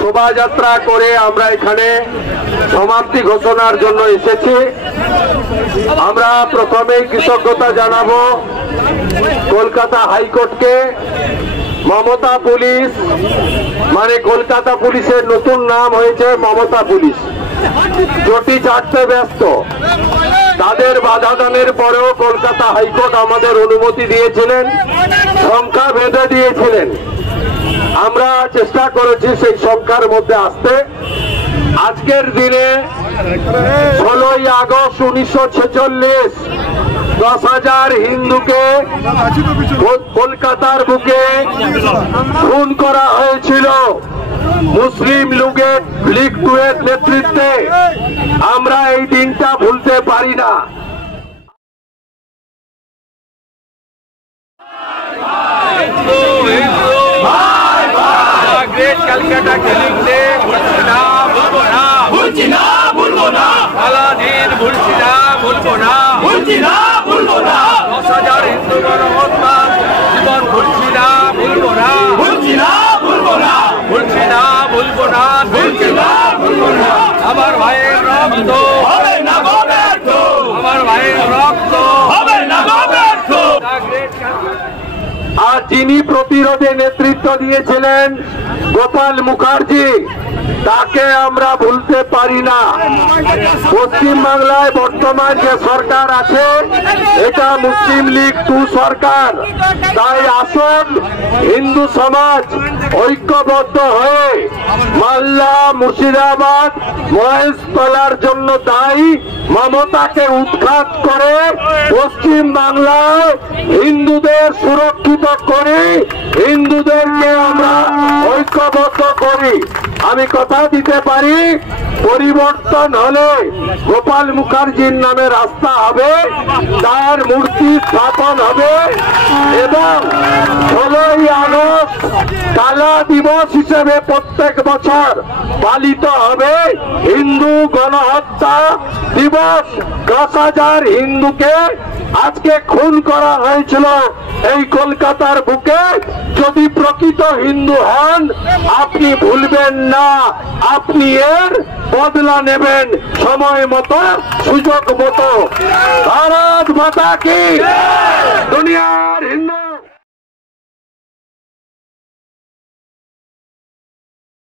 শোভাযাত্রা করে আমরা এখানে সমাপ্তি ঘোষণার জন্য এসেছি। আমরা প্রথমে কৃতজ্ঞতা জানাবো কলকাতা হাইকোর্টকে। মমতা পুলিশ মানে কলকাতা পুলিশের নতুন নাম হয়েছে মমতা পুলিশ, চটি চাটতে ব্যস্ত। তাদের বাধা দানের পরেও কলকাতা হাইকোর্ট আমাদের অনুমতি দিয়েছিলেন, সংখ্যা বেঁধে দিয়েছিলেন। আমরা চেষ্টা করেছি সেই সংখ্যার মধ্যে আসতে। আজকের দিনে 16ই আগস্ট 1946 10,000 হিন্দুকে কলকাতার বুকে খুন করা হয়েছিল মুসলিম লীগ 2 এর নেতৃত্বে। আমরা এই দিনটা ভুলতে পারি না। ক্যালকাটা কিলিং ডে ভুলছি না, ভুলবো না, ভুলছি না, ভুলবো না। সারাদিন ভুলছি না, ভুলবো না, ভুলছি না, ভুলবো না। 10,000 হিন্দু গণহত্যার জীবন ভুলছি না, ভুলবো না, ভুলছি না, ভুলবো না, ভুলছি না, ভুলবো না, ভুলছি না, ভুলবো না। আমার ভাইয়ের রক্ত হবে না ব্যর্থ, আমার ভাইয়ের রক্ত হবে না ব্যর্থ। আর যিনি প্রতিরোধে নেতৃত্ব দিয়েছিলেন গোপাল মুখার্জি, তাকে আমরা ভুলতে পারি না। পশ্চিম বাংলায় বর্তমান যে সরকার আছে এটা মুসলিম লীগ 2 সরকার। তাই আসুন হিন্দু সমাজ ঐক্যবদ্ধ হয়ে মালদা, মুর্শিদাবাদ, মহেশতলার জন্য দায়ী মমতাকে উৎখাত করে পশ্চিম বাংলায় হিন্দুদের সুরক্ষিত করি, হিন্দুদেরকে আমরা ঐক্যবদ্ধ করি। আমি কথা দিতে পারি, পরিবর্তন হলে গোপাল মুখার্জির নামে রাস্তা হবে, তার মূর্তি স্থাপন হবে এবং 16ই আগস্ট কালা দিবস হিসেবে প্রত্যেক বছর পালিত হবে হিন্দু গণহত্যা দিবস। 10,000 হিন্দুকে আজকে খুন করা হয়েছিল এই কলকাতার বুকে। যদি প্রকৃত হিন্দু হন আপনি ভুলবেন না, আপনি এর বদলা নেবেন সময় মতো, সুযোগ মতো। ভারত মাতা কি, দুনিয়ার হিন্দু।